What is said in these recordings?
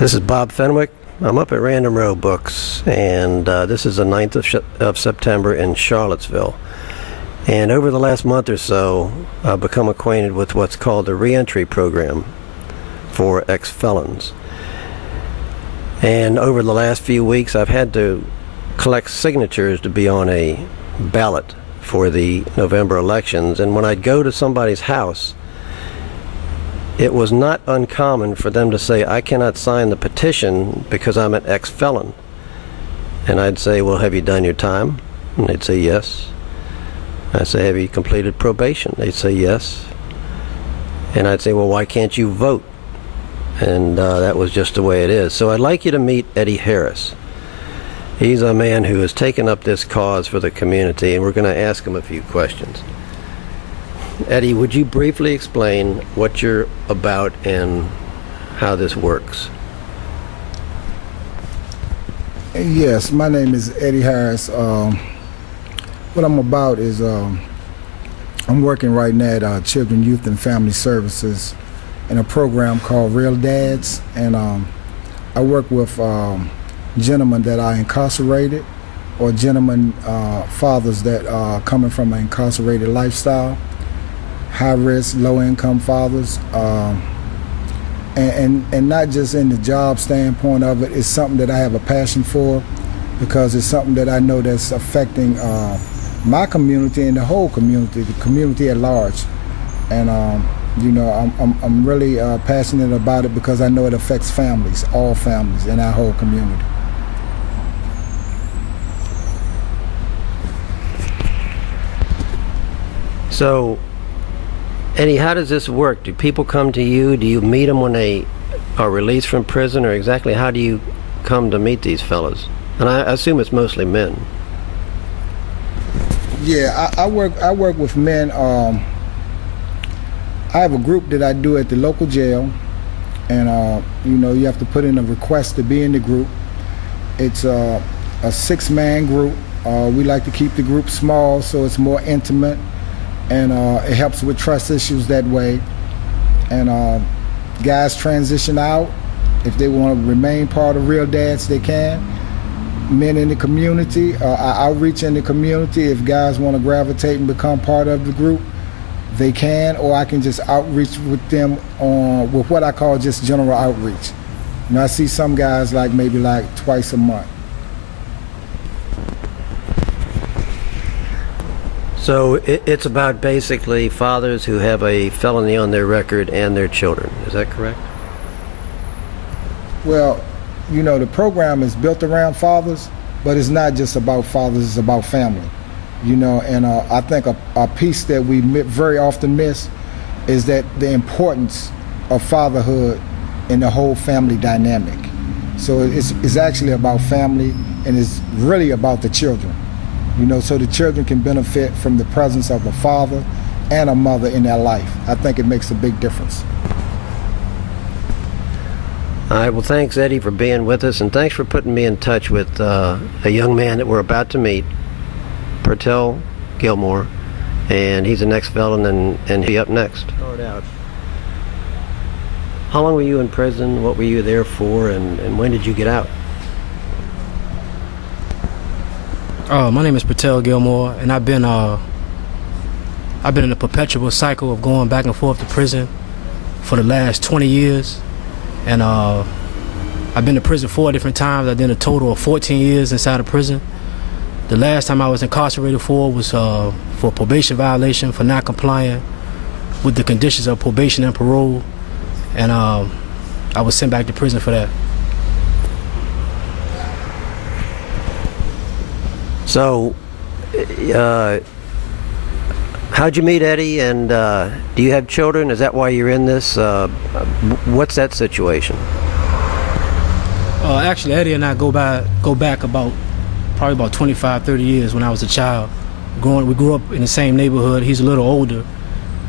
This is Bob Fenwick. I'm up at Random Row Books, and this is the 9th of September in Charlottesville. And over the last month or so, I've become acquainted with what's called the reentry program for ex-felons. And over the last few weeks, I've had to collect signatures to be on a ballot for the November elections. And when I'd go to somebody's house, it was not uncommon for them to say, "I cannot sign the petition because I'm an ex-felon." And I'd say, "Well, have you done your time?" And they'd say, "Yes." I'd say, "Have you completed probation?" They'd say, "Yes." And I'd say, "Well, why can't you vote?" And that was just the way it is. So I'd like you to meet Eddie Harris. He's a man who has taken up this cause for the community, and we're going to ask him a few questions. Eddie, would you briefly explain what you're about and how this works? Yes, my name is Eddie Harris. What I'm about is I'm working right now at Children, Youth, and Family Services in a program called Real Dads, and I work with gentlemen that are incarcerated or gentlemen, fathers that are coming from an incarcerated lifestyle, high-risk, low-income fathers, and not just in the job standpoint of it. It's something that I have a passion for because it's something that I know that's affecting my community and the whole community, the community at large. And you know, I'm really passionate about it because I know it affects families, all families in our whole community. So, Eddie, how does this work? Do people come to you? Do you meet them when they are released from prison, or exactly how do you come to meet these fellas? And I assume it's mostly men. Yeah, I work with men. I have a group that I do at the local jail, and you know, you have to put in a request to be in the group. It's a 6-man group. We like to keep the group small so it's more intimate, and it helps with trust issues that way. And guys transition out. If they want to remain part of Real Dads, they can. Men in the community, I outreach in the community. If guys want to gravitate and become part of the group, they can, or I can just outreach with them on with what I call just general outreach. You know, I see some guys maybe twice a month. So it's about basically fathers who have a felony on their record and their children. Is that correct? Well, you know, the program is built around fathers, but it's not just about fathers, it's about family. You know, and I think a piece that we very often miss is that the importance of fatherhood in the whole family dynamic. So it's actually about family, and it's really about the children. You know, so the children can benefit from the presence of a father and a mother in their life. I think it makes a big difference. All right, well, thanks, Eddie, for being with us, and thanks for putting me in touch with a young man that we're about to meet, Purtell Gilmore, and he's an ex-felon, and he'll be up next. Start out. How long were you in prison? What were you there for, and when did you get out? My name is Purtell Gilmore, and I've been in a perpetual cycle of going back and forth to prison for the last 20 years. And I've been to prison 4 different times. I did a total of 14 years inside of prison. The last time I was incarcerated for was for probation violation, for not complying with the conditions of probation and parole. And I was sent back to prison for that. So, how'd you meet Eddie, and do you have children? Is that why you're in this? What's that situation? Actually, Eddie and I go back probably about 25, 30 years when I was a child. We grew up in the same neighborhood. He's a little older,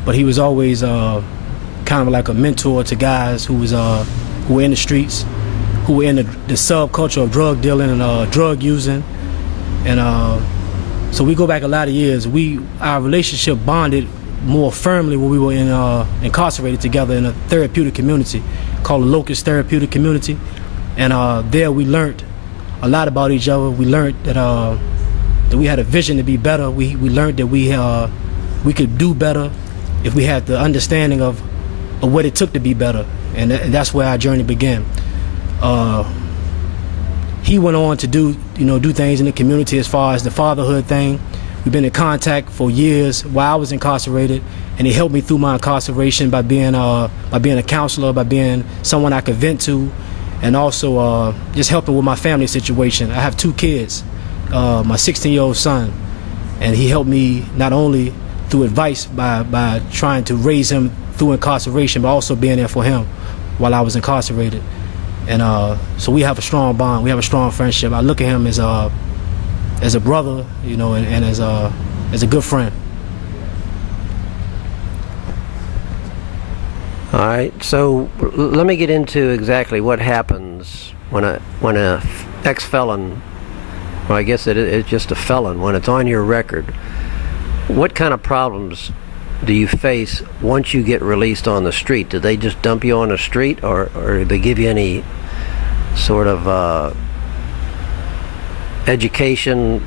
but he was always kind of like a mentor to guys who were in the streets, who were in the subculture of drug dealing and drug using. And so we go back a lot of years. Our relationship bonded more firmly when we were incarcerated together in a therapeutic community called the Locust Therapeutic Community. And there we learned a lot about each other. We learned that we had a vision to be better. We learned that we could do better if we had the understanding of what it took to be better, and that's where our journey began. He went on to do things in the community as far as the fatherhood thing. We've been in contact for years while I was incarcerated, and he helped me through my incarceration by being a counselor, by being someone I could vent to, and also just helping with my family situation. I have 2 kids, my 16-year-old son, and he helped me not only through advice by trying to raise him through incarceration, but also being there for him while I was incarcerated. And so we have a strong bond. We have a strong friendship. I look at him as a brother, and as a good friend. All right, so let me get into exactly what happens when a ex-felon, well, I guess it's just a felon, when it's on your record. What kind of problems do you face once you get released on the street? Do they just dump you on the street, or do they give you any sort of education,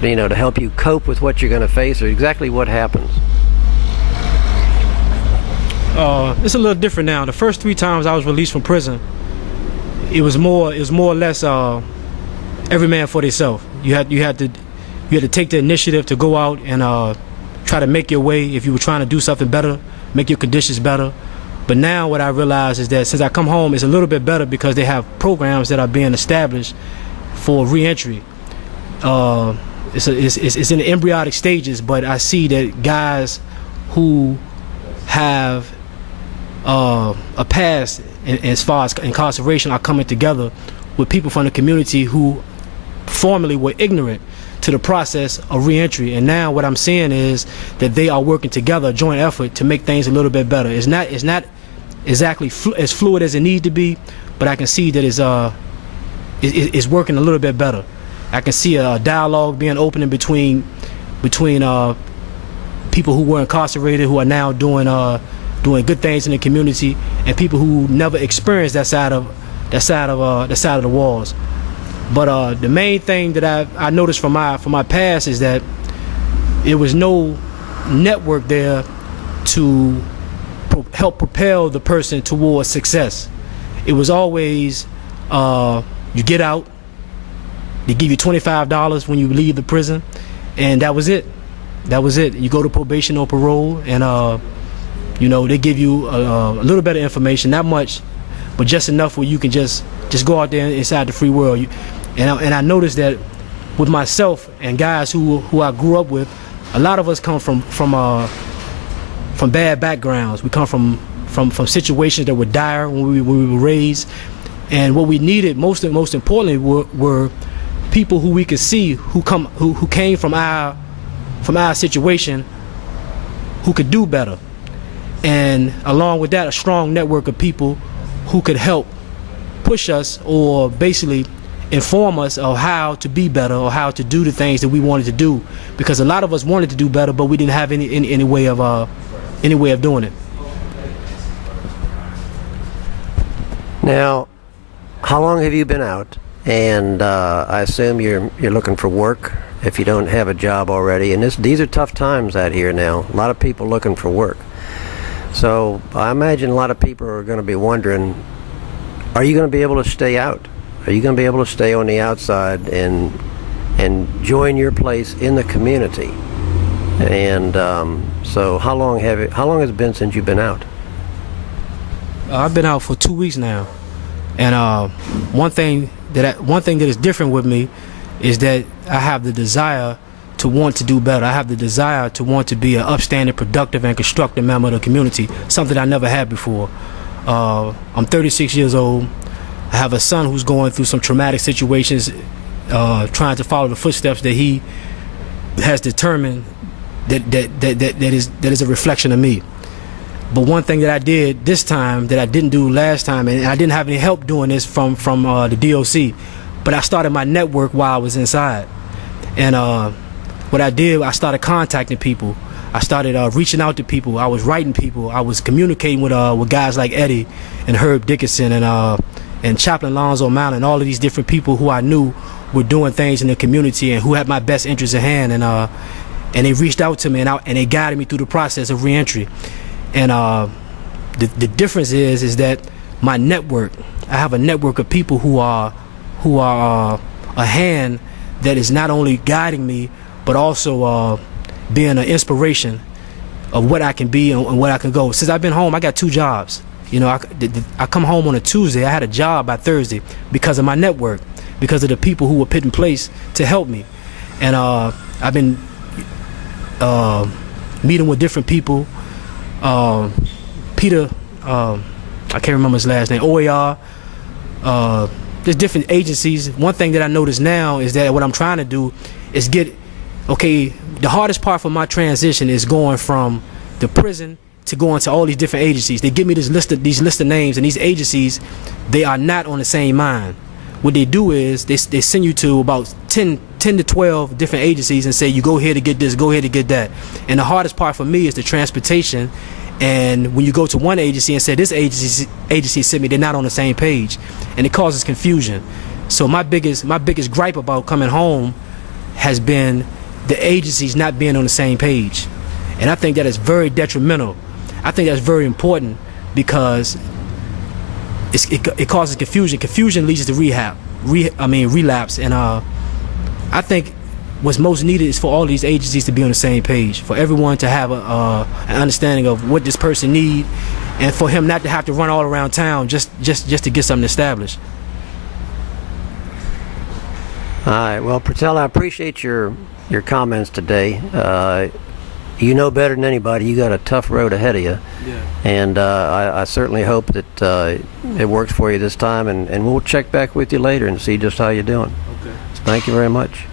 to help you cope with what you're going to face, or exactly what happens? It's a little different now. The first 3 times I was released from prison, it was more or less every man for themselves. You had to take the initiative to go out and try to make your way. If you were trying to do something better, make your conditions better. But now what I realize is that since I come home, it's a little bit better because they have programs that are being established for reentry. It's in the embryonic stages, but I see that guys who have a past as far as incarceration are coming together with people from the community who formerly were ignorant to the process of reentry. And now what I'm seeing is that they are working together, a joint effort to make things a little bit better. It's not exactly as fluid as it needs to be, but I can see that it's working a little bit better. I can see a dialogue being opened between people who were incarcerated, who are now doing good things in the community, and people who never experienced that side of the walls. But the main thing that I noticed from my past is that there was no network there to help propel the person towards success. It was always you get out, they give you $25 when you leave the prison, and that was it. You go to probation or parole, and they give you a little bit of information, not much, but just enough where you can just go out there inside the free world. And I noticed that with myself and guys who I grew up with, a lot of us come from bad backgrounds. We come from situations that were dire when we were raised, and what we needed most importantly were people who we could see who came from our situation, who could do better, and along with that, a strong network of people who could help push us, or basically inform us of how to be better, or how to do the things that we wanted to do, because a lot of us wanted to do better, but we didn't have any way of doing it. Now, how long have you been out? And I assume you're looking for work if you don't have a job already. And these are tough times out here now. A lot of people looking for work. So I imagine a lot of people are going to be wondering, are you going to be able to stay out? Are you going to be able to stay on the outside and join your place in the community? And so how long has it been since you've been out? I've been out for 2 weeks now, and one thing that is different with me is that I have the desire to want to do better. I have the desire to want to be an upstanding, productive, and constructive member of the community, something I never had before. I'm 36 years old. I have a son who's going through some traumatic situations, trying to follow the footsteps that he has determined that is a reflection of me. But one thing that I did this time that I didn't do last time, and I didn't have any help doing this from the DOC, but I started my network while I was inside. And what I did, I started contacting people. I started reaching out to people. I was writing people. I was communicating with guys like Eddie and Herb Dickinson and Chaplain Lonzo Mallon, and all of these different people who I knew were doing things in the community and who had my best interests at hand, and they reached out to me and they guided me through the process of reentry. And the difference is that my network, I have a network of people who are a hand that is not only guiding me but also being an inspiration of what I can be and what I can go. Since I've been home, I got 2 jobs. You know, I come home on a Tuesday. I had a job by Thursday because of my network, because of the people who were put in place to help me. And I've been meeting with different people. Peter, I can't remember his last name, OAR. There's different agencies. One thing that I notice now is that what I'm trying to do is the hardest part for my transition is going from the prison to going to all these different agencies. They give me these list of names, and these agencies, they are not on the same mind. What they do is they send you to about 10 to 12 different agencies and say, you go here to get this, go here to get that. And the hardest part for me is the transportation. And when you go to one agency and say, this agency sent me, they're not on the same page, and it causes confusion. So my biggest gripe about coming home has been the agencies not being on the same page. And I think that is very detrimental. I think that's very important because it causes confusion. Confusion leads to relapse. And I think what's most needed is for all these agencies to be on the same page, for everyone to have an understanding of what this person needs, and for him not to have to run all around town just to get something established. All right. Well, Patel, I appreciate your comments today. You know better than anybody. You got a tough road ahead of you. Yeah. And I certainly hope that it works for you this time, and we'll check back with you later and see just how you're doing. Okay. So thank you very much.